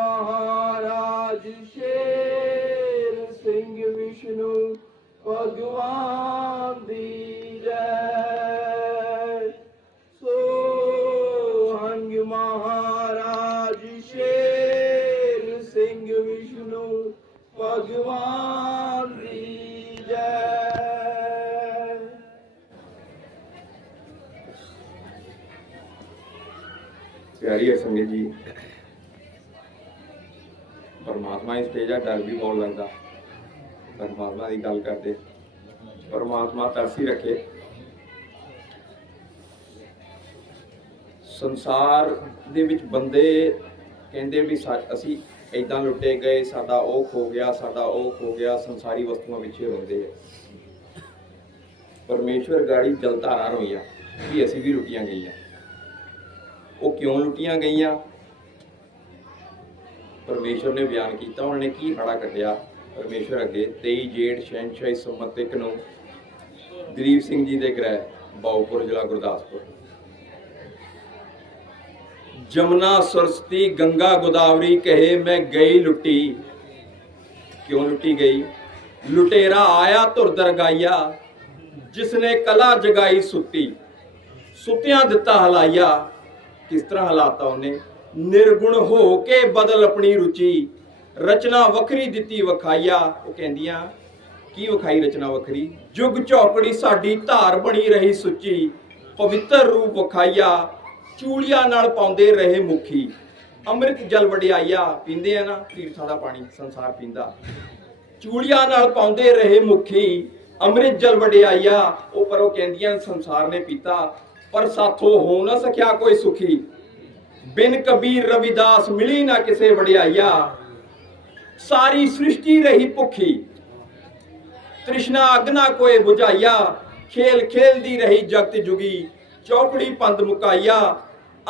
ਮਹਾਰਾਜ ਸ਼ੇਰ ਸਿੰਘ ਵਿਸ਼ਨੂੰ ਭਗਵਾਨ ਦੀ ਜੈ ਸੋ ਹੰਗ ਮਹਾਰਾਜ ਸ਼ੇਰ ਸਿੰਘ ਵਿਸ਼ਨੂੰ ਭਗਵਾਨ ਦੀ ਜੈ ਪਿਆਰੀ ਹੈ ਸੰਗਤ ਜੀ ਪਰਮਾਤਮਾ ਇਸ ਸਟੇਜ ਆ, ਡਰ ਵੀ ਬਹੁਤ ਲੱਗਦਾ। ਪਰਮਾਤਮਾ ਦੀ ਗੱਲ ਕਰਦੇ। ਪਰਮਾਤਮਾ ਤਰਸੀ ਰੱਖੇ। ਸੰਸਾਰ ਦੇ ਵਿੱਚ ਬੰਦੇ ਕਹਿੰਦੇ ਵੀ ਸਾ- ਅਸੀਂ ਇਦਾਂ ਲੁੱਟੇ ਗਏ, ਸਾਡਾ ਉਹ ਖੋ ਗਿਆ, ਸਾਡਾ ਉਹ ਖੋ ਗਿਆ, ਸੰਸਾਰੀ ਵਸਤੂਆਂ ਪਿੱਛੇ ਹੁੰਦੇ ਆ। ਪਰਮੇਸ਼ਵਰ ਗਾੜੀ ਜਲਧਾਰਾਂ ਹੋਈਆਂ ਵੀ ਅਸੀਂ ਵੀ ਲੁੱਟੀਆਂ ਗਈਆਂ। ਉਹ ਕਿਉਂ ਲੁੱਟੀਆਂ ਗਈਆਂ? ਪਰਮੇਸ਼ਰ ਨੇ ਬਿਆਨ ਕੀਤਾ, ਉਹਨਾਂ ਨੇ ਕੀ ਹੜਾ ਕੱਢਿਆ ਪਰਮੇਸ਼ਰ ਅੱਗੇ? 23 ਜੇਠ ਸ਼ੈਨਸ਼ਾਹੀ ਸੰਮਤ ਇੱਕ ਨੂੰ ਗਰੀਬ ਸਿੰਘ ਜੀ ਦੇ ਗ੍ਰਹਿ, ਬਾਉਪੁਰ ਜ਼ਿਲ੍ਹਾ ਗੁਰਦਾਸਪੁਰ। ਜਮਨਾ ਸਰਸਤੀ ਗੰਗਾ ਗੋਦਾਵਰੀ ਕਹੇ, ਮੈਂ ਗਈ ਲੁੱਟੀ। ਕਿਉਂ ਲੁੱਟੀ ਗਈ? ਲੁਟੇਰਾ ਆਇਆ ਧੁਰ ਦਰਗਾਇਆ, ਜਿਸਨੇ ਕਲਾ ਜਗਾਈ ਸੁੱਤੀ। ਸੁੱਤਿਆਂ ਦਿੱਤਾ ਹਲਾਇਆ। ਕਿਸ ਤਰ੍ਹਾਂ ਹਲਾਤਾ ਉਹਨੇ? ਨਿਰਗੁਣ ਹੋ ਕੇ ਬਦਲ ਆਪਣੀ ਰੁਚੀ। ਰਚਨਾ ਵੱਖਰੀ ਦਿੱਤੀ ਵਿਖਾਈਆ। ਉਹ ਕਹਿੰਦੀਆਂ, ਕੀ ਵਖਾਈ ਰਚਨਾ ਵੱਖਰੀ? ਜੁਗ ਝੌਕੜੀ ਸਾਡੀ ਧਾਰ ਬਣੀ ਰਹੀ ਸੁੱਚੀ। ਪਵਿੱਤਰ ਰੂਪ ਵਿਖਾਈਆ। ਚੂੜੀਆਂ ਨਾਲ ਪਾਉਂਦੇ ਰਹੇ ਮੁਖੀ। ਅੰਮ੍ਰਿਤ ਜਲ ਵਡਿਆਈਆ। ਪੀਂਦੇ ਆ ਨਾ ਤੀਰਥਾਂ ਦਾ ਪਾਣੀ, ਸੰਸਾਰ ਪੀਂਦਾ। ਚੂੜੀਆਂ ਨਾਲ ਪਾਉਂਦੇ ਰਹੇ ਮੁਖੀ। ਅੰਮ੍ਰਿਤ ਜਲ ਵਡਿਆਈਆ। ਉਹ ਪਰ ਉਹ ਕਹਿੰਦੀਆਂ, ਸੰਸਾਰ ਨੇ ਪੀਤਾ। ਪਰ ਸਾਥੋਂ ਹੋ ਨਾ ਸਕਿਆ ਕੋਈ ਸੁਖੀ। ਬਿਨ ਕਬੀਰ ਰਵਿਦਾਸ ਮਿਲੀ ਨਾ ਕਿਸੇ ਵਡਿਆਈਆ। ਸਾਰੀ ਸ੍ਰਿਸ਼ਟੀ ਰਹੀ ਭੁੱਖੀ। ਤ੍ਰਿਸ਼ਨਾ ਅਗਨਾ ਕੋਏ 부ਝਾਈਆ ਖੇਲ ਖੇਲਦੀ ਰਹੀ ਜਗਤ ਜੁਗੀ। ਚੌਕੜੀ ਪੰਦ ਮੁਕਾਈਆ।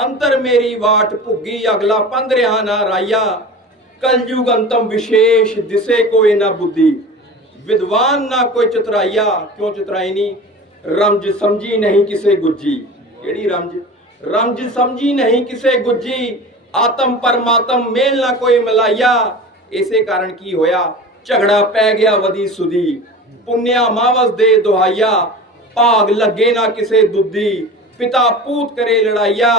ਅੰਤਰ ਮੇਰੀ ਵਾਟ ਭੁੱਗੀ। ਅਗਲਾ ਪੰਧ ਰਿਆ ਨਾ ਰਾਈਆ। ਕਲਯੁਗ ਅੰਤਮ ਵਿਸ਼ੇਸ਼ ਦਿਸੇ ਕੋਏ ਨਾ ਬੁੱਧੀ। ਵਿਦਵਾਨ ਨਾ ਕੋਈ ਚਤਰਾਈਆ। ਕਿਉਂ ਚਤਰਾਈ ਨਹੀਂ ਰਮਜ ਸਮਝੀ ਨਹੀਂ ਕਿਸੇ ਗੁੱਜੀ। ਕਿਹੜੀ ਰਮਜ? ਰਮਜ ਸਮਝੀ ਨਹੀਂ ਕਿਸੇ ਗੁੱਜੀ ਆਤਮ ਪਰਮਾਤਮ ਮੇਲ ਨਾ ਕੋਈ ਮਿਲਾਈਆ ਇਸੇ ਕਾਰਨ ਕੀ ਹੋਇਆ? ਝਗੜਾ ਪੈ ਗਿਆ ਵਦੀ ਸੁਦੀ ਪੁੰਨਿਆ ਮਾਵਸ ਦੇ ਦੁਹਾਈਆ ਭਾਗ ਲੱਗੇ ਨਾ ਕਿਸੇ ਦੁੱਦੀ ਪਿਤਾ ਪੂਤ ਕਰੇ ਲੜਾਈਆ।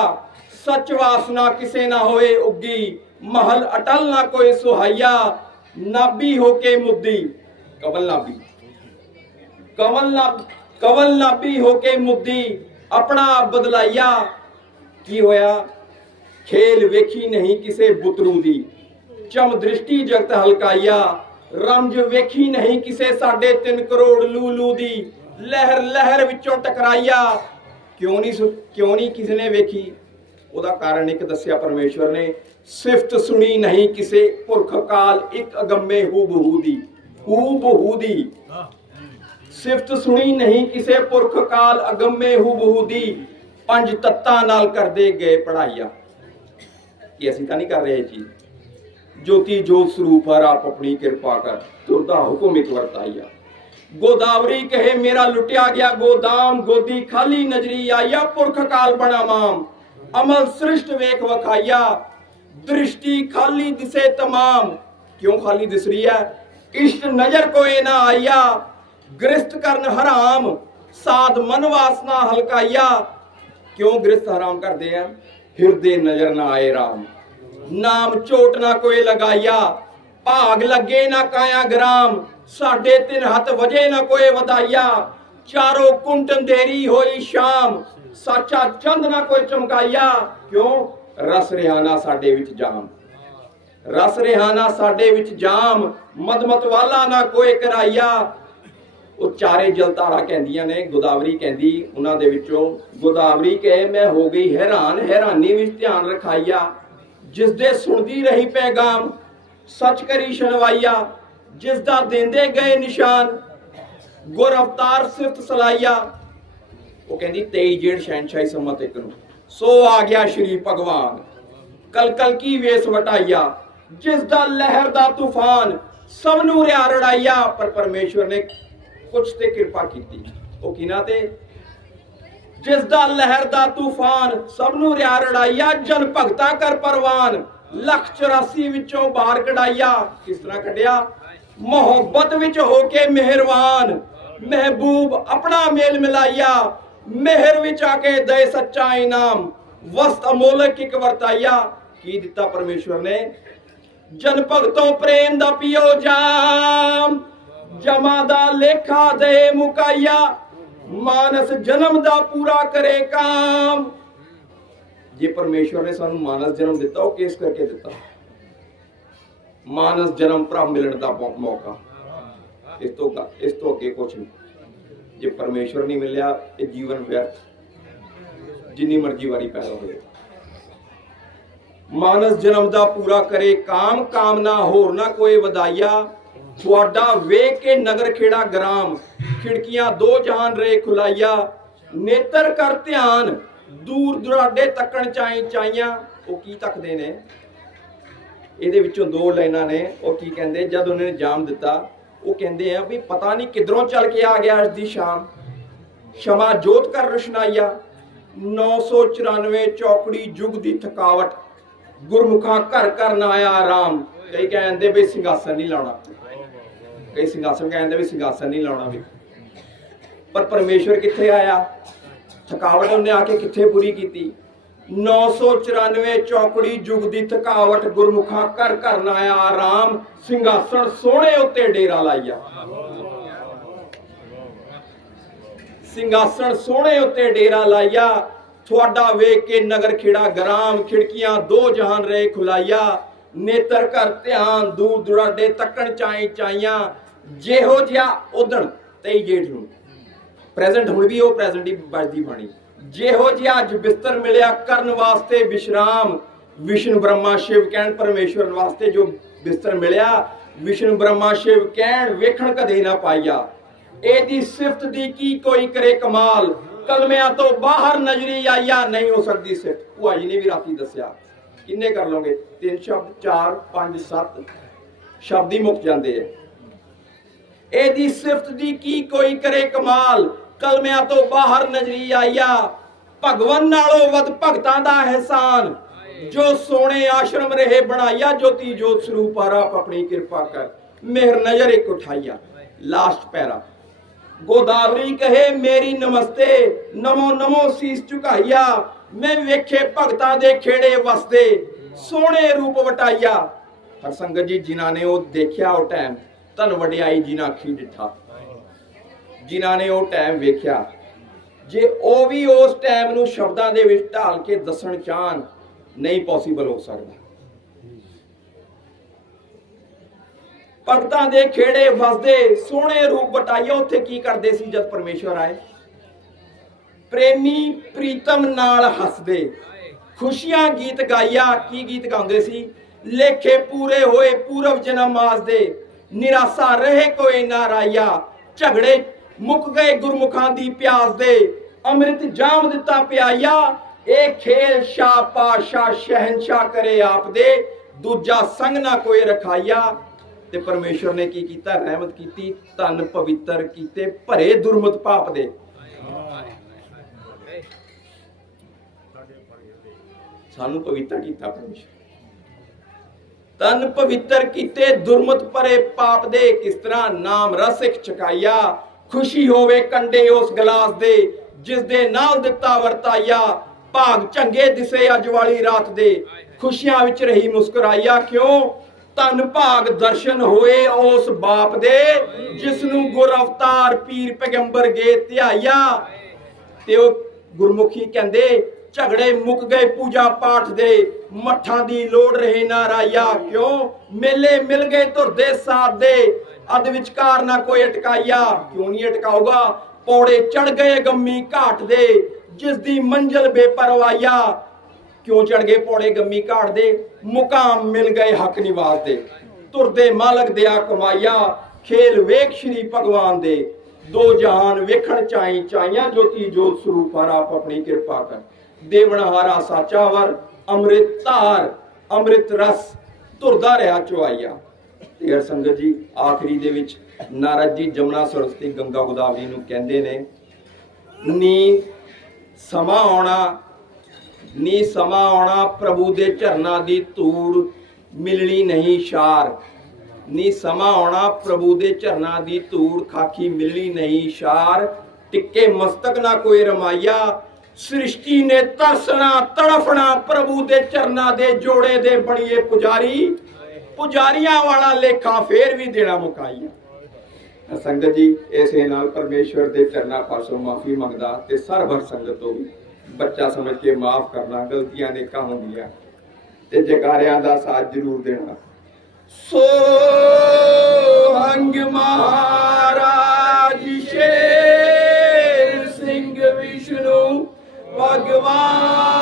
ਸੱਚ ਵਾਸਨਾ ਕਿਸੇ ਨਾ ਹੋਏ ਉੱਗੀ। ਮਹਲ ਅਟਲ ਨਾ ਕੋਈ ਸੁਹਾਈਆ ਨਾਬੀ ਹੋ ਕੇ ਮੁੱਦੀ। ਕਮਲ ਨਾਬੀ ਕਮਲ ਨਾ ਕਮਲ ਨਾਬੀ ਹੋ ਕੇ ਮੁੱਦੀ। ਆਪਣਾ ਆਪ ਬਦਲਾਈਆ ਕੀ ਹੋਇਆ? ਖੇਲ ਵੇਖੀ ਨਹੀਂ ਕਿਸੇ ਬੁੱਤਰੂ ਦੀ ਚਮ ਦ੍ਰਿਸ਼ਟੀ ਜਗਤ ਹਲਕਾਈਆ ਰਮਜ ਵੇਖੀ ਨਹੀਂ ਕਿਸੇ ਸਾਡੇ 3 ਕਰੋੜ ਲੂਲੂ ਦੀ। ਲਹਿਰ ਲਹਿਰ ਵਿੱਚੋਂ ਟਕਰਾਈਆ। ਕਿਉਂ ਨਹੀਂ ਕਿਉਂ ਨਹੀਂ ਕਿਸੇ ਨੇ ਵੇਖੀ? ਉਹਦਾ ਕਾਰਨ ਇੱਕ ਦੱਸਿਆ ਪਰਮੇਸ਼ਵਰ ਨੇ। ਸਿਫਤ ਸੁਣੀ ਨਹੀਂ ਕਿਸੇ ਪੁਰਖ ਕਾਲ ਇੱਕ ਅਗੰਮੇ ਹੂ ਬਹੂ ਦੀ। ਹੂ ਬਹੂ ਦੀ। ਸਿਫਤ ਸੁਣੀ ਨਹੀਂ ਕਿਸੇ ਪੁਰਖ ਕਾਲ ਅਗੰਮੇ ਹੂ ਬਹੂ ਦੀ। ਪੰਜ ਤੱਤਾਂ ਨਾਲ ਕਰਦੇ ਗਏ ਪੜਾਈਆ ਕਿ ਅਸੀਂ ਤਾਂ ਨਹੀਂ ਕਰ ਰਹੇ ਇਹ ਜੋਤੀ ਜੋਤ ਸਰੂਪ ਹਰ ਆਪ ਆਪਣੀ ਕਿਰਪਾ ਕਰ ਤੁਰਦਾ ਹੁਕਮ ਇੱਕ ਵਰਤਾਈਆ ਗੋਦਾਵਰੀ ਕਹੇ, ਮੇਰਾ ਲੁੱਟਿਆ ਗਿਆ ਗੋਦਾਮ, ਗੋਦੀ ਖਾਲੀ ਨਜ਼ਰੀ ਆਇਆ, ਪੁਰਖ ਕਾਲ ਬਣਾ ਮਾਮ ਅਮਲ ਸ੍ਰਿਸ਼ਟ ਵੇਖ ਵਖਾਈਆ ਦ੍ਰਿਸ਼ਟੀ ਖਾਲੀ ਦਿਸੇ ਤਮਾਮ। ਕਿਉਂ ਖਾਲੀ ਦਿਸ ਰਹੀ ਹੈ ਇਸ਼ਟ ਨਜ਼ਰ ਕੋਏ ਨਾ ਆਇਆ ਗ੍ਰਸਤ ਕਰਨ ਹਰਾਮ, ਸਾਧ ਮਨ ਵਾਸਨਾ ਹਲਕਾਈਆ ਕਿਉਂ ਗ੍ਰਸਤ ਹਰਾਮ ਕਰਦੇ ਆ? ਹਿਰਦੇ ਨਜ਼ਰ ਨਾ ਆਏ ਰਾਮ। ਨਾਮ ਚੋਟ ਨਾ ਕੋਈ ਲਗਾਇਆ, ਭਾਗ ਲੱਗੇ ਨਾ ਕਾਇਆ ਗ੍ਰਾਮ। ਸਾਡੇ ਤਿੰਨ ਹੱਥ ਵਜੇ ਨਾ ਕੋਈ ਵਧਾਈਆ ਚਾਰੋਂ ਕੁੰਟਨ ਦੇਰੀ ਹੋਈ ਸ਼ਾਮ। ਸਾਚਾ ਚੰਦ ਨਾ ਕੋਈ ਚਮਕਾਈਆ ਕਿਉਂ? ਰਸ ਰਿਹਾਨਾ ਸਾਡੇ ਵਿੱਚ ਜਾਮ। ਰਸ ਰਿਹਾਨਾ ਸਾਡੇ ਵਿੱਚ ਜਾਮ। ਮਦਮਤ ਵਾਲਾ ਨਾ ਕੋਈ ਕਰਾਈਆ ਉਹ ਚਾਰੇ ਜਲਤਾਰਾ ਕਹਿੰਦੀਆਂ ਨੇ, ਗੋਦਾਵਰੀ ਕਹਿੰਦੀ, ਉਹਨਾਂ ਦੇ ਵਿੱਚੋਂ, ਗੋਦਾਵਰੀ ਕਹੇ ਮੈਂ ਹੋ ਗਈ ਹੈਰਾਨ, ਹੈਰਾਨੀ ਵਿੱਚ ਧਿਆਨ ਰਖਾਈਆ। ਜਿਸ ਦੇ ਸੁਣਦੀ ਰਹੀ ਪੈਗਾਮ, ਸੱਚ ਕਰੀ ਸ਼ਨਵਾਈਆ ਜਿਸ ਦਾ ਦਿੰਦੇ ਗਏ ਨਿਸ਼ਾਨ, ਗੁਰ ਅਵਤਾਰ ਸਿਫਤ ਸਲਾਈਆ। ਉਹ ਕਹਿੰਦੀ 23 ਜੇੜ ਸ਼ਹਿਨਸ਼ਾਹੀ ਸੰਮਤ ਇੱਕ ਨੂੰ। ਸੋ ਆ ਗਿਆ ਸ਼੍ਰੀ ਭਗਵਾਨ। ਕਲ ਕਲ ਕੀ ਵੇਸ ਵਟਾਈਆ। ਜਿਸ ਦਾ ਲਹਿਰ ਦਾ ਤੂਫਾਨ, ਸਭ ਨੂੰ ਰਿਆ ਰੜਾਈਆ। ਪਰ ਪਰਮੇਸ਼ਵਰ ਨੇ ਕੁਝ ਤੇ ਕਿਰਪਾ ਕੀਤੀ। ਉਹ ਕਿਨਾਂ ਤੇ? ਜਿਸ ਦਾ ਲਹਿਰ ਦਾ ਤੂਫਾਨ, ਸਭ ਨੂੰ ਰਿਆ ਰੜਾਈਆ, ਜਨ ਭਗਤਾ ਕਰ ਪਰਵਾਨ। ਲੱਖ 84 ਵਿੱਚੋਂ ਬਾਹਰ ਕਢਾਈਆ, ਕਿਸ ਤਰ੍ਹਾਂ ਕੱਢਿਆ? ਮੁਹੱਬਤ ਵਿੱਚ ਹੋ ਕੇ ਮਿਹਰਬਾਨ ਮਹਿਬੂਬ ਆਪਣਾ ਮੇਲ ਮਿਲਾਈਆ। ਮਿਹਰ ਵਿੱਚ ਆ ਕੇ ਦੇ ਸੱਚਾ ਇਨਾਮ। ਵਸਤ ਅਮੋਲਕ ਇੱਕ ਵਰਤਾਈਆ। ਕੀ ਦਿੱਤਾ ਪਰਮੇਸ਼ਵਰ ਨੇ? ਜਨ ਭਗਤੋਂ ਪ੍ਰੇਮ ਦਾ ਪੀਓ ਜਾਮ। ਜਮਾ ਦਾ ਲੇਖਾ ਦੇ ਮੁਕਾਈਆ ਮਾਨਸ ਜਨਮ ਦਾ ਪੂਰਾ ਕਰੇ ਕਾਮ। ਜੇ ਪਰਮੇਸ਼ਵਰ ਨੇ ਸਾਨੂੰ ਮਾਨਸ ਜਨਮ ਦਿੱਤਾ, ਉਹ ਕਿਸ ਕਰਕੇ ਦਿੱਤਾ। ਮਾਨਸ ਜਨਮ ਪ੍ਰਭ ਮਿਲਣ ਦਾ ਮੌਕਾ। ਇਸ ਤੋਂ ਇਸ ਤੋਂ ਅੱਗੇ ਕੁਝ ਨਹੀਂ। ਜੇ ਪਰਮੇਸ਼ਵਰ ਨਹੀਂ ਮਿਲਿਆ, ਇਹ ਜੀਵਨ ਵਿਅਰਥ। ਜਿੰਨੀ ਮਰਜ਼ੀ ਵਾਰੀ ਪੈਦਾ ਹੋਵੇ। ਮਾਨਸ ਜਨਮ ਦਾ ਪੂਰਾ ਕਰੇ ਕਾਮ, ਕਾਮਨਾ ਹੋਰ ਨਾ ਕੋਈ ਵਧਾਈਆ। ਤੁਹਾਡਾ ਵੇਖ ਕੇ ਨਗਰ ਖੇੜਾ ਗ੍ਰਾਮ, ਖਿੜਕੀਆਂ ਦੋ ਜਹਾਨ ਰੇ ਖੁਲਾਈਆ। ਨੇਤਰ ਕਰ ਧਿਆਨ, ਦੂਰ ਦੁਰਾਡੇ ਤੱਕਣ ਚਾਈ ਚਾਈਆਂ ਉਹ ਕੀ ਤੱਕਦੇ ਨੇ? ਇਹਦੇ ਵਿੱਚੋਂ ਦੋ ਲਾਈਨਾਂ ਨੇ। ਉਹ ਕੀ ਕਹਿੰਦੇ? ਜਦ ਉਹਨਾਂ ਨੇ ਜਾਮ ਦਿੱਤਾ, ਉਹ ਕਹਿੰਦੇ ਆ ਵੀ ਪਤਾ ਨਹੀਂ ਕਿਧਰੋਂ ਚੱਲ ਕੇ ਆ ਗਿਆ ਅੱਜ ਦੀ ਸ਼ਾਮ। ਸ਼ਮਾ ਜੋਤ ਕਰ ਰੁਸ਼ਨਾਈਆ 994 ਚੌਕੜੀ ਯੁਗ ਦੀ ਥਕਾਵਟ। ਗੁਰਮੁਖਾਂ ਘਰ ਘਰ ਨਾ ਆਇਆ ਆਰਾਮ। ਕਈ ਕਹਿੰਦੇ ਵੀ ਸਿੰਘਾਸਨ ਨਹੀਂ ਲਾਉਣਾ। ਕਈ ਸਿੰਘਾਸਨ ਕਹਿੰਦੇ ਵੀ ਸਿੰਘਾਸਨ ਨਹੀਂ ਲਾਉਣਾ ਵੀ। ਪਰ ਪਰਮੇਸ਼ਵਰ ਕਿੱਥੇ ਆਇਆ? ਥਕਾਵਟ ਉਹਨੇ ਆ ਕੇ ਕਿੱਥੇ ਪੂਰੀ ਕੀਤੀ? 994 ਚੌਕੜੀ ਯੁਗ ਦੀ ਥਕਾਵਟ ਗੁਰਮੁਖਾਂ ਘਰ ਘਰ ਨਾ ਆਇਆ। ਆਰਾਮ ਸਿੰਘਾਸਣ ਸੋਹਣੇ ਉੱਤੇ ਡੇਰਾ ਲਾਈਆ ਸਿੰਘਾਸਣ ਸੋਹਣੇ ਉੱਤੇ ਡੇਰਾ ਲਾਈਆ ਤੁਹਾਡਾ ਵੇਖ ਕੇ ਨਗਰ ਖੇੜਾ ਗ੍ਰਾਮ, ਖਿੜਕੀਆਂ ਦੋ ਜਹਾਨ ਰਹੇ ਖੁਲਾਈਆ ਨੇਤਰ ਕਰ ਧਿਆਨ ਦੂਰ ਦੁਰਾਡੇ ਤੱਕਣ ਚਾਈ ਚਾਈਆਂ। ਜਿਹੋ ਜਿਹਾ ਉਦਣ ਤੇਈ ਜੇਠ ਨੂੰ। ਪ੍ਰੈਜ਼ੈਂਟ ਹੁਣ ਵੀ ਉਹ ਪ੍ਰੈਜ਼ੈਂਟ ਹੀ ਵੱਜਦੀ ਬਾਣੀ। ਜਿਹੋ ਜਿਹਾ ਅੱਜ ਬਿਸਤਰ ਮਿਲਿਆ ਕਰਨ ਵਾਸਤੇ ਵਿਸ਼ਰਾਮ, ਵਿਸ਼ਨ ਬ੍ਰਹਮਾ ਸ਼ਿਵ ਕਹਿਣ ਪਰਮੇਸ਼ਵਰ ਵਾਸਤੇ ਜੋ ਬਿਸਤਰ ਮਿਲਿਆ, ਵਿਸ਼ਨ ਬ੍ਰਹਮਾ ਸ਼ਿਵ ਕਹਿਣ ਵੇਖਣ ਕਦੇ ਨਾ ਪਾਈਆ। ਇਹਦੀ ਸਿਫਤ ਦੀ ਕੀ ਕੋਈ ਕਰੇ ਕਮਾਲ? ਕਲਮਿਆਂ ਤੋਂ ਬਾਹਰ ਨਜ਼ਰੀ ਆਇਆ ਨਹੀਂ ਹੋ ਸਕਦੀ ਸਿਫਤ। ਭੂਆ ਜੀ ਨੇ ਵੀ ਰਾਤੀ ਦੱਸਿਆ। ਕਿੰਨੇ ਕਰ ਲਓਗੇ? ਤਿੰਨ ਸ਼ਬਦ 4 5 7 ਸ਼ਬਦ ਹੀ ਮੁੱਕ ਜਾਂਦੇ ਐ ਇਹਦੀ ਸਿਫਤ ਦੀ ਕੀ ਕੋਈ ਕਰੇ ਕਮਾਲ? ਕਲਮਿਆਂ ਤੋਂ ਬਾਹਰ ਨਜ਼ਰੀ ਆਇਆ। ਭਗਵਨ ਨਾਲੋਂ ਵੱਧ ਭਗਤਾਂ ਦਾ ਅਹਿਸਾਨ। ਜੋ ਸੋਹਣੇ ਆਸ਼ਰਮ ਰਹੇ ਬਣਾਇਆ, ਜੋਤੀ ਜੋਤ ਸਰੂਪ ਆਪ ਆਪਣੀ ਕਿਰਪਾ ਕਰ। ਮਿਹਰ ਨਜ਼ਰ ਇੱਕ ਉਠਾਈਆ ਲਾਸਟ ਪੈਰਾ। ਗੋਦਾਵਰੀ ਕਹੇ, ਮੇਰੀ ਨਮਸਤੇ, ਨਮੋ ਨਮੋ ਸੀਸ ਝੁਕਾਈਆ ਮੈਂ ਵੇਖੇ ਭਗਤਾਂ ਦੇ ਖੇੜੇ ਵਸਦੇ। ਸੋਹਣੇ ਰੂਪ ਵਟਾਈਆ ਹਰ ਸੰਗਤ ਜੀ, ਜਿਨ੍ਹਾਂ ਨੇ ਉਹ ਦੇਖਿਆ ਉਹ ਟਾਈਮ ਧਨ ਵਡਿਆਈ ਜਿਨ੍ਹਾਂ ਅੱਖੀ ਡਿੱਠਾ। ਜਿਨ੍ਹਾਂ ਨੇ ਉਹ ਟਾਈਮ ਵੇਖਿਆ। ਜੇ ਉਹ ਵੀ ਉਸ ਟਾਈਮ ਨੂੰ ਸ਼ਬਦਾਂ ਦੇ ਵਿੱਚ ਢਾਲ ਕੇ ਦੱਸਣ ਚਾਹਨ ਨਹੀਂ ਪੋਸੀਬਲ ਹੋ ਸਕਦਾ। ਭਗਤਾਂ ਦੇ ਖੇੜੇ ਵਸਦੇ, ਸੋਹਣੇ ਰੂਪ ਬਟਾਈਏ, ਉੱਥੇ ਕੀ ਕਰਦੇ ਸੀ ਜਦ ਪਰਮੇਸ਼ਵਰ ਆਏ? ਪ੍ਰੇਮੀ ਪ੍ਰੀਤਮ ਨਾਲ ਹੱਸਦੇ। ਖੁਸ਼ੀਆਂ ਗੀਤ ਗਾਇਆ ਕੀ ਗੀਤ ਗਾਉਂਦੇ ਸੀ? ਲੇਖੇ ਪੂਰੇ ਹੋਏ, ਪੂਰਵ ਜਨਮ ਆਸ ਦੇ ਨਿਰਾਸਾ ਰਹੇ ਕੋਈ ਨਾ ਰਾਇਆ। ਝਗੜੇ ਮੁੱਕ ਗਏ ਗੁਰਮੁਖਾਂ ਦੀ ਪਿਆਸ ਦੇ। ਅੰਮ੍ਰਿਤ ਜਾਮ ਦਿੱਤਾ ਪਿਆਇਆ। ਇਹ ਖੇਲ ਸ਼ਾਹ ਪਾਸ਼ਾ ਸ਼ਹਿਨਸ਼ਾਹ ਕਰੇ ਆਪ ਦੇ। ਦੂਜਾ ਸੰਗ ਨਾ ਕੋਈ ਰਖਾਇਆ। ਤੇ ਪਰਮੇਸ਼ਵਰ ਨੇ ਕੀ ਕੀਤਾ? ਰਹਿਮਤ ਕੀਤੀ ਧਨ ਪਵਿੱਤਰ ਕੀਤੇ ਭਰੇ ਦੁਰਮਤ ਪਾਪ ਦੇ। ਸਾਨੂੰ ਪਵਿੱਤਰ ਕੀਤਾ ਪਰਮੇਸ਼ਵਰ ਤਨ ਪਵਿੱਤਰ ਕੀਤੇ ਦੁਰਮਤ ਭਰੇ ਪਾਪ ਦੇ ਕਿਸ ਤਰ੍ਹਾਂ ਨਾਮ ਰਸਿਕ ਚਕਾਇਆ ਖੁਸ਼ੀ ਹੋਵੇ ਕੰਡੇ ਉਸ ਗਲਾਸ ਦੇ, ਜਿਸ ਦੇ ਨਾਲ ਦਿੱਤਾ ਵਰਤਾਇਆ। ਭਾਗ ਚੰਗੇ ਦਿਸੇ ਅੱਜ ਵਾਲੀ ਰਾਤ ਦੇ, ਖੁਸ਼ੀਆਂ ਵਿੱਚ ਰਹੀ ਮੁਸਕਰਾਇਆ। ਕਿਉਂ? ਤਨ ਭਾਗ ਦਰਸ਼ਨ ਹੋਏ ਉਸ ਬਾਪ ਦੇ ਜਿਸ ਨੂੰ ਗੁਰ ਅਵਤਾਰ ਪੀਰ ਪੈਗੰਬਰ ਗੇ ਧਿਆਇਆ। ਤੇ ਉਹ ਗੁਰਮੁਖੀ ਕਹਿੰਦੇ, ਝਗੜੇ ਮੁੱਕ ਗਏ ਪੂਜਾ ਪਾਠ ਦੇ ਮੱਠਾਂ ਦੀ ਲੋੜ ਰਹੇ ਨਾ ਰਾਇਆ। ਕਿਉਂ? ਮੇਲੇ ਮਿਲ ਗਏ ਧੁਰਦੇ ਸਾਥ ਦੇ। ਅਦ ਵਿਚਕਾਰ ਨਾ ਕੋਈ ਅਟਕਾਇਆ। ਕਿਉਂ ਨਹੀਂ ਅਟਕਾਊਗਾ? ਪੌੜੇ ਚੜ ਗਏ ਗੰਮੀ ਘਾਟ ਦੇ। ਜਿਸ ਦੀ ਮੰਜ਼ਲ ਬੇਪਰਵਾਇਆ ਕਿਉਂ ਚੜ ਗਏ ਪੌੜੇ ਗੰਮੀ ਘਾਟ ਦੇ? ਮੁਕਾਮ ਮਿਲ ਗਏ ਹੱਕ ਨਿਵਾਸ ਦੇ। ਤੁਰਦੇ ਮਾਲਕ ਦਿਆ ਕਮਾਇਆ। ਖੇਲ ਵੇਖ ਸ਼੍ਰੀ ਭਗਵਾਨ ਦੇ। ਦੋ ਜਹਾਨ ਵੇਖਣ ਚਾਈ ਚਾਈਆਂ ਜੋਤੀ ਜੋਤ ਸਰੂਪ ਹਰ ਆਪ ਆਪਣੀ ਕਿਰਪਾ ਕਰ। ਦੇਵਨ ਹਾਰਾ ਸਾਚਾ ਵਰ। ਅੰਮ੍ਰਿਤ ਧਾਰ, ਅੰਮ੍ਰਿਤ ਰਸ ਧੁਰਦਾ ਰਿਹਾ ਚੁਆਈਆ ਤੇ ਹਰ ਸੰਗਤ ਜੀ, ਆਖਰੀ ਦੇ ਵਿੱਚ ਨਾਰਦ ਜੀ ਜਮਨਾ ਸਰਸਤੀ ਗੰਗਾ ਗੋਦਾਵਰੀ ਨੂੰ ਕਹਿੰਦੇ ਨੇ, ਨੀ ਸਮਾਂ ਆਉਣਾ, ਨੀ ਸਮਾਂ ਆਉਣਾ ਪ੍ਰਭੂ ਦੇ ਚਰਨਾਂ ਦੀ ਧੂੜ ਮਿਲਣੀ ਨਹੀਂ ਸ਼ਾਰ। ਨੀ ਸਮਾਂ ਆਉਣਾ ਪ੍ਰਭੂ ਦੇ ਚਰਨਾਂ ਦੀ ਧੂੜ ਖਾਕੀ ਮਿਲਣੀ ਨਹੀਂ ਸ਼ਾਰ। ਟਿੱਕੇ ਮਸਤਕ ਨਾ ਕੋਈ ਰਮਾਈਆ ਸ੍ਰਿਸ਼ਟੀ ਨੇ ਤਰਸਣਾ ਤੜਫਣਾ ਪ੍ਰਭੂ ਦੇ ਚਰਨਾਂ ਦੇ ਜੋੜੇ ਦੇ ਬਣੀਏ ਪੁਜਾਰੀ। ਪੁਜਾਰੀਆਂ ਵਾਲਾ ਲੇਖਾ ਫੇਰ ਵੀ ਦੇਣਾ ਮੁਕਾਈਆ। ਸੰਗਤ ਜੀ ਇਸੇ ਨਾਲ ਪਰਮੇਸ਼ਵਰ ਦੇ ਚਰਨਾਂ ਪਾਸੋਂ ਮਾਫੀ ਮੰਗਦਾ ਤੇ ਸਰਬਰ ਸੰਗਤ ਤੋਂ ਵੀ ਬੱਚਾ ਸਮਝ ਕੇ ਮਾਫ ਕਰਨਾ ਗਲਤੀਆਂ ਨੇ ਕਾ ਹੁੰਦੀਆਂ ਤੇ ਜਕਾਰਿਆਂ ਦਾ ਸਾਥ ਜ਼ਰੂਰ ਦੇਣਾ। ਸੋ ਹੰਗ ਮਹਾਰਾਜ ਭਗਵਾਨ ਦੀ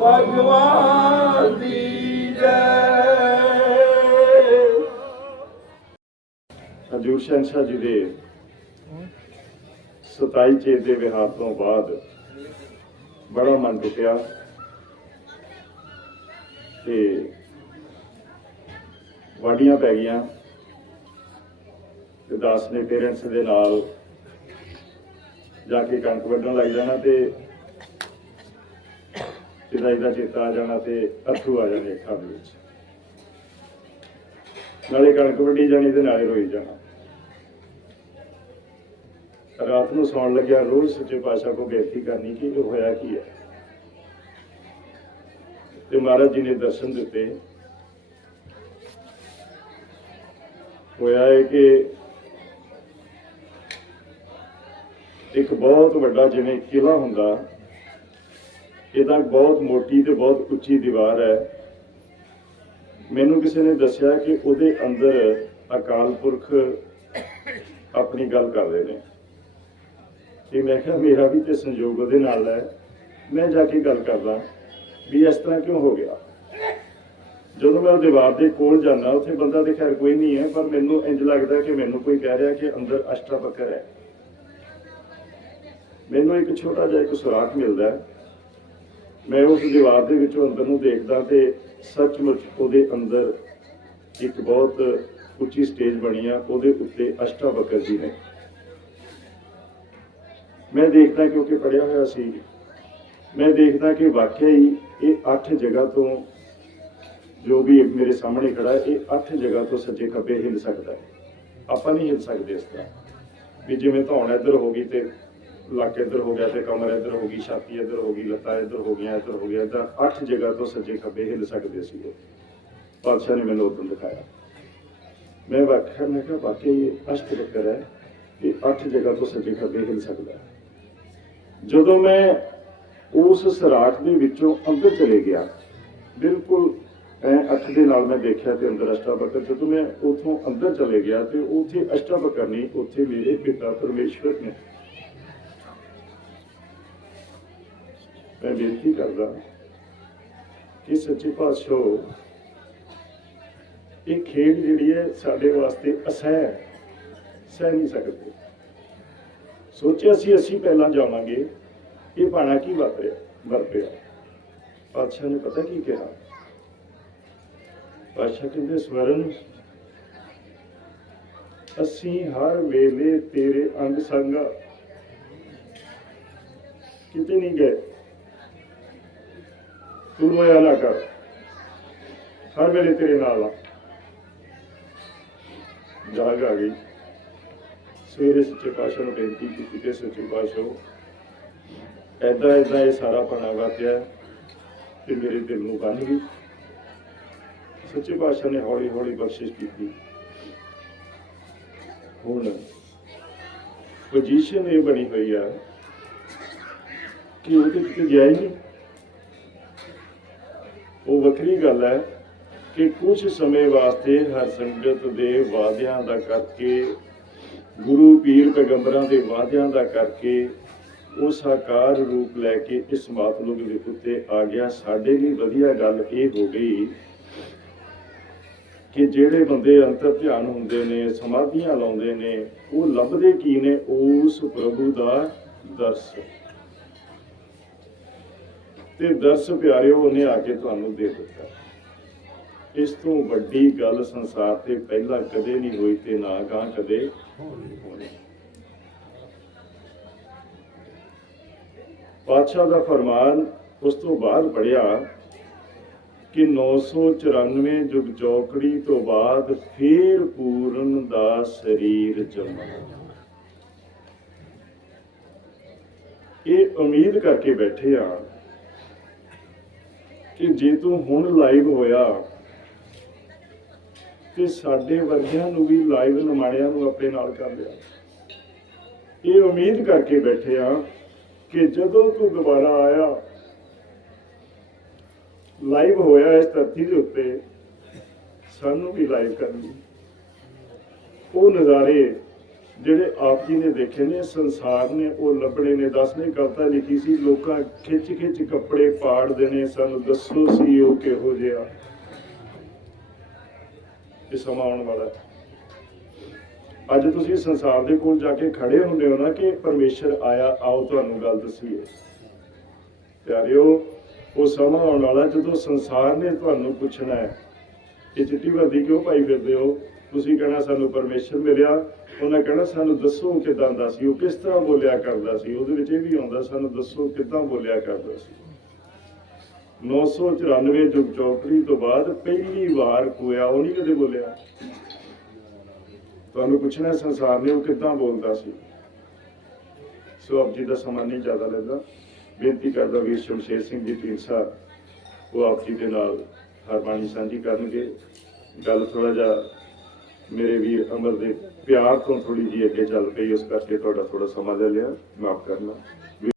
ਭਗਵਾਨ ਦੀ ਜੈ ਹਜੂਰ ਸ਼ਹਿਨਸ਼ਾਹ ਜੀ ਦੇ 27 ਚੇਤ ਦੇ ਵਿਹਾਰ ਤੋਂ ਬਾਅਦ ਬੜਾ ਮਨ ਟੁੱਟਿਆ ਤੇ ਵਾਡੀਆਂ ਪੈ ਗਈਆਂ ਤੇ ਦਾਸ ਨੇ ਪੇਰੈਂਟਸ ਦੇ ਨਾਲ ਜਾ ਕੇ ਕਣਕ ਵੱਢਣ ਲੱਗ ਜਾਣਾ ਤੇ ਪਿਤਾ ਜੀ ਚੇਤਾ ਆ ਜਾਣਾ ਤੇ ਅਥਰੂ ਆ ਜਾਣੇ ਅੱਖਾਂ ਦੇ ਵਿੱਚ। ਨਾਲੇ ਕਣਕ ਵੱਢੀ ਜਾਣੀ ਤੇ ਨਾਲੇ ਰੋਈ ਜਾਣਾ। ਰਾਤ ਨੂੰ ਸੌਣ ਲੱਗਿਆ, ਰੋਜ਼ ਸੱਚੇ ਪਾਤਸ਼ਾਹ ਕੋ ਬੇਨਤੀ ਕਰਨੀ ਕਿ ਇਹ ਹੋਇਆ ਕੀ ਹੈ? ਤੇ ਮਹਾਰਾਜ ਜੀ ਨੇ ਦਰਸ਼ਨ ਦਿੱਤੇ। ਹੋਇਆ ਹੈ ਕਿ ਇੱਕ ਬਹੁਤ ਵੱਡਾ ਜਿਵੇਂ ਕਿਲਾ ਹੁੰਦਾ ਇਹਦਾ ਬਹੁਤ ਮੋਟੀ ਤੇ ਬਹੁਤ ਉੱਚੀ ਦੀਵਾਰ ਹੈ। ਮੈਨੂੰ ਕਿਸੇ ਨੇ ਦੱਸਿਆ ਕਿ ਉਹਦੇ ਅੰਦਰ ਅਕਾਲ ਪੁਰਖ ਆਪਣੀ ਗੱਲ ਕਰਦੇ ਨੇ। ਤੇ ਮੈਂ ਕਿਹਾ, ਮੇਰਾ ਵੀ ਤੇ ਸੰਯੋਗ ਉਹਦੇ ਨਾਲ ਹੈ। ਮੈਂ ਜਾ ਕੇ ਗੱਲ ਕਰਦਾ ਵੀ ਇਸ ਤਰ੍ਹਾਂ ਕਿਉਂ ਹੋ ਗਿਆ? ਜਦੋਂ ਮੈਂ ਉਹ ਦੀਵਾਰ ਦੇ ਕੋਲ ਜਾਂਦਾ, ਉੱਥੇ ਬੰਦਾ ਤੇ ਖੈਰ ਕੋਈ ਨਹੀਂ ਹੈ, ਪਰ ਮੈਨੂੰ ਇੰਜ ਲੱਗਦਾ ਕਿ ਮੈਨੂੰ ਕੋਈ ਕਹਿ ਰਿਹਾ ਕਿ ਅੰਦਰ ਅਸ਼ਟਾਵਕਰ ਹੈ। ਮੈਨੂੰ ਇੱਕ ਛੋਟਾ ਜਿਹਾ ਇੱਕ ਸੁਰਾਖ ਮਿਲਦਾ ਹੈ। ਮੈਂ ਉਸ ਦੀਵਾਰ ਦੇ ਵਿੱਚੋਂ ਅੰਦਰ ਨੂੰ ਦੇਖਦਾ ਤੇ ਸੱਚਮੁੱਚ ਉਹਦੇ ਅੰਦਰ ਇੱਕ ਬਹੁਤ ਉੱਚੀ ਸਟੇਜ ਬਣੀ ਆ, ਉਹਦੇ ਉੱਤੇ ਅਸ਼ਟਾ ਅਸ਼ਟਾਵਕਰ ਜੀ ਨੇ। ਮੈਂ ਦੇਖਦਾ ਕਿਉਂਕਿ ਪੜਿਆ ਹੋਇਆ ਸੀ। ਮੈਂ ਦੇਖਦਾ ਕਿ ਵਾਕਿਆ ਹੀ ਇਹ ਅੱਠ ਜਗ੍ਹਾ ਤੋਂ ਜੋ ਵੀ ਮੇਰੇ ਸਾਹਮਣੇ ਖੜਾ ਹੈ ਇਹ ਅੱਠ ਜਗ੍ਹਾ ਤੋਂ ਸੱਜੇ ਖੱਬੇ ਹਿੱਲ ਸਕਦਾ ਹੈ। ਆਪਾਂ ਨਹੀਂ ਹਿੱਲ ਸਕਦੇ ਇਸ ਤਰ੍ਹਾਂ। ਵੀ ਜਿਵੇਂ ਧੌਣ ਇੱਧਰ ਹੋ ਗਈ ਤੇ ਲੱਕ ਇੱਧਰ ਹੋ ਗਿਆ ਤੇ ਕਮਰ ਇੱਧਰ ਹੋ ਗਈ, ਛਾਤੀ ਇੱਧਰ ਹੋ ਗਈ, ਲੱਤਾਂ ਇੱਧਰ ਹੋ ਗਈਆਂ, ਇੱਧਰ ਹੋ ਗਿਆ ਤਾਂ ਅੱਠ ਜਗ੍ਹਾ ਤੋਂ ਸੱਜੇ ਖੱਬੇ ਹਿੱਲ ਸਕਦੇ ਸੀ ਉਹ ਪਾਤਸ਼ਾਹ ਨੇ ਮੈਨੂੰ ਉਦੋਂ ਦਿਖਾਇਆ। ਮੈਂ ਵਾਕਿਆ, ਮੈਂ ਕਿਹਾ, ਵਾਕਿਆ ਇਹ ਅਸ਼ਟ ਬੱਕਰ ਹੈ ਇਹ ਅੱਠ ਜਗ੍ਹਾ ਤੋਂ ਸੱਜੇ ਖੱਬੇ ਹਿੱਲ ਸਕਦਾ ਹੈ। ਜਦੋਂ ਮੈਂ ਉਸ ਸਰਾਟ ਦੇ ਵਿੱਚੋਂ ਅੰਦਰ ਚਲੇ ਗਿਆ, ਬਿਲਕੁਲ ਐ ਅੱਖ ਦੇ ਨਾਲ ਮੈਂ ਦੇਖਿਆ ਤੇ ਅੰਦਰ ਅਸ਼ਟਾਵਕਰ ਜਦੋਂ ਮੈਂ ਉਥੋਂ ਅੰਦਰ ਚਲੇ ਗਿਆ ਤੇ ਉੱਥੇ ਅਸ਼ਟਾਵਕਰ ਨਹੀਂ ਉੱਥੇ ਮੇਰੇ ਪਿਤਾ ਪਰਮੇਸ਼ਵਰ ਨੇ ਮੈਂ ਬੇਨਤੀ ਕਰਦਾ ਕਿ ਸੱਚੇ ਪਾਤਸ਼ਾਹ, ਇਹ ਖੇਡ ਜਿਹੜੀ ਹੈ ਸਾਡੇ ਵਾਸਤੇ ਅਸਹਿ ਸਹਿ ਨਹੀਂ ਸਕਦੇ। ਸੋਚਿਆ ਸੀ ਅਸੀਂ ਪਹਿਲਾਂ ਜਾਵਾਂਗੇ, ਇਹ ਬਾਣਾ ਕੀ ਵਾਪਰਿਆ ਵਰਪਿਆ ਪਾਤਸ਼ਾਹ ਨੇ ਪਤਾ ਕੀ ਕਿਹਾ? ਪਾਤਸ਼ਾਹ ਕਹਿੰਦੇ, ਸਵਰਨ, ਅਸੀਂ ਹਰ ਵੇਲੇ ਤੇਰੇ ਅੰਗ ਸੰਗ ਕਿਤੇ ਨਹੀਂ ਗਏ। ਤੂੰ ਨਾ ਕਰ। ਹਰ ਵੇਲੇ ਤੇਰੇ ਨਾਲ ਆ। ਜਾਗ ਆ ਗਈ। ਸਵੇਰੇ ਸੱਚੇ ਪਾਤਸ਼ਾਹ ਨੂੰ ਬੇਨਤੀ ਕੀਤੀ ਕਿ ਸੱਚੇ ਪਾਤਸ਼ਾਹ ਐਦਾਂ ਐਦਾਂ ਇਹ ਸਾਰਾ ਪਣਾ ਵਾਪਿਆ ਤੇ ਮੇਰੇ ਦਿਲ ਨੂੰ ਬੰਨ ਗਈ। ਸੱਚੇ ਪਾਤਸ਼ਾਹ ਨੇ ਹੌਲੀ ਹੌਲੀ ਬਖਸ਼ਿਸ਼ ਕੀਤੀ। ਹੁਣ ਪੋਜੀਸ਼ਨ ਇਹ ਬਣੀ ਹੋਈ ਆ ਕਿ ਉਹਦੇ ਕਿਤੇ ਗਿਆ ਹੀ ਨਹੀਂ ਉਹ ਵੱਖਰੀ ਗੱਲ ਹੈ ਕਿ ਕੁਝ ਸਮੇਂ ਵਾਸਤੇ ਹਰ ਸੰਗਤ ਦੇ ਵਾਅਦਿਆਂ ਦਾ ਕਰਕੇ, ਗੁਰੂ ਪੀਰ ਪੈਗੰਬਰਾਂ ਦੇ ਵਾਅਦਿਆਂ ਦਾ ਕਰਕੇ ਉਹ ਸਾਕਾਰ ਰੂਪ ਲੈ ਕੇ ਇਸ ਮਾਤਲੁਕ ਦੇ ਉੱਤੇ ਆ ਗਿਆ। ਸਾਡੇ ਲਈ ਵਧੀਆ ਗੱਲ ਇਹ ਹੋ ਗਈ ਕਿ ਜਿਹੜੇ ਬੰਦੇ ਅੰਤਰ ਧਿਆਨ ਹੁੰਦੇ ਨੇ, ਸਮਾਧੀਆਂ ਲਾਉਂਦੇ ਨੇ, ਉਹ ਲੱਭਦੇ ਕੀ ਨੇ? ਉਸ ਪ੍ਰਭੂ ਦਾ ਦਰਸ ਤੇ ਦਰਸ ਪਿਆਰਿਓ, ਉਹਨੇ ਆ ਕੇ ਤੁਹਾਨੂੰ ਦੇ ਦਿੱਤਾ। ਇਸ ਤੋਂ ਵੱਡੀ ਗੱਲ ਸੰਸਾਰ ਤੇ ਪਹਿਲਾਂ ਕਦੇ ਨਹੀਂ ਹੋਈ ਤੇ ਨਾ ਗਾਂ ਕਦੇ ਹੋਣੀ। ਪਾਤਸ਼ਾਹ ਦਾ ਫਰਮਾਨ ਉਸ ਤੋਂ ਬਾਅਦ ਪੜਿਆ ਕਿ 994 ਜੁਗ ਚੌਕੜੀ ਤੋਂ ਬਾਅਦ ਫੇਰ ਪੂਰਨ ਦਾ ਸਰੀਰ ਜਮਾ। ਇਹ ਉਮੀਦ ਕਰਕੇ ਬੈਠੇ ਆ ਕਿ ਜੇ ਤੂੰ ਹੁਣ ਲਾਈਵ ਹੋਇਆ ਤੇ ਸਾਡੇ ਵਰਗਿਆਂ ਨੂੰ ਵੀ ਲਾਈਵ ਨਮਾਣਿਆਂ ਨੂੰ ਆਪਣੇ ਨਾਲ ਕਰ ਲਿਆ। ਇਹ ਉਮੀਦ ਕਰਕੇ ਬੈਠੇ ਆ ਕਿ ਜਦੋਂ ਤੂੰ ਦੁਬਾਰਾ ਆਇਆ ਲਾਈਵ ਹੋਇਆ ਇਸ ਧਰਤੀ ਦੇ ਉੱਤੇ, ਸਾਨੂੰ ਵੀ ਲਾਈਵ ਕਰਨੀ। ਉਹ ਨਜ਼ਾਰੇ ਜਿਹੜੇ ਆਪ ਜੀ ਨੇ ਦੇਖੇ ਨੇ, ਸੰਸਾਰ ਨੇ, ਉਹ ਲੱਭਣੇ ਨੇ ਦਸ ਨੇ ਕਵਿਤਾ ਲਿਖੀ ਸੀ, ਲੋਕਾਂ ਖਿੱਚ ਖਿੱਚ ਕੱਪੜੇ ਪਾੜਦੇ ਨੇ ਸਾਨੂੰ, ਦੱਸੋ ਸੀ ਉਹ ਕਿਹੋ ਜਿਹਾ? ਇਹ ਸਮਾਂ ਆਉਣ ਵਾਲਾ ਅੱਜ ਤੁਸੀਂ ਸੰਸਾਰ ਦੇ ਕੋਲ ਜਾ ਕੇ ਖੜੇ ਹੁੰਦੇ ਹੋ ਨਾ ਕਿ ਪਰਮੇਸ਼ਰ ਆਇਆ, ਆਓ ਤੁਹਾਨੂੰ ਗੱਲ ਦਸੀਏ। ਪਿਆਰਿਓ, ਉਹ ਸਮਾਂ ਆਉਣ ਵਾਲਾ ਜਦੋਂ ਸੰਸਾਰ ਨੇ ਤੁਹਾਨੂੰ ਪੁੱਛਣਾ ਹੈ। ਇਹ ਚਿੱਟੀ ਵਰਦੀ ਕਿਉਂ ਪਾਈ ਫਿਰਦੇ ਹੋ? ਤੁਸੀਂ ਕਹਿਣਾ ਸਾਨੂੰ ਪਰਮੇਸ਼ਰ ਮਿਲਿਆ ਉਹਨਾਂ ਕਹਿਣਾ, ਸਾਨੂੰ ਦੱਸੋ ਕਿਦਾਂ ਦਾ ਸੀ, ਉਹ ਕਿਸ ਤਰ੍ਹਾਂ ਬੋਲਿਆ ਕਰਦਾ ਸੀ? ਉਹਦੇ ਵਿੱਚ ਇਹ ਵੀ ਆਉਂਦਾ, ਸਾਨੂੰ ਦੱਸੋ ਕਿਦਾਂ ਬੋਲਿਆ ਕਰਦਾ ਸੀ? 994 ਜੁਗ ਚੌਕੜੀ ਤੋਂ ਬਾਅਦ ਪਹਿਲੀ ਵਾਰ ਕੋਇਆ, ਉਹ ਨਹੀਂ ਕਦੇ ਬੋਲਿਆ। ਤੁਹਾਨੂੰ ਪੁੱਛਣਾ, ਸੰਸਾਰ ਨੇ ਉਹ ਕਿਦਾਂ ਬੋਲਦਾ ਸੀ? ਸੋ ਆਪ ਜੀ ਦਾ ਸਮਾਂ ਨਹੀਂ ਜ਼ਿਆਦਾ ਲੈਂਦਾ ਬੇਨਤੀ ਕਰਦਾ ਵੀਰ ਸ਼ਮਸ਼ੇਰ ਸਿੰਘ ਜੀ ਢੀਂਡਸਾ ਉਹ ਆਪ ਜੀ ਦੇ ਨਾਲ ਹਰਬਾਣੀ ਸਾਂਝੀ ਕਰਨਗੇ। ਗੱਲ ਥੋੜਾ ਜਿਹਾ ਮੇਰੇ ਵੀਰ ਅਮਰ ਦੇ ਪਿਆਰ ਤੋਂ ਥੋੜੀ ਜਿਹੀ ਅੱਗੇ ਚੱਲ ਪਈ ਉਸ ਕਰਕੇ ਤੁਹਾਡਾ ਥੋੜਾ ਸਮਾਂ ਲੈ ਲਿਆ। ਮਾਫ ਕਰਨਾ।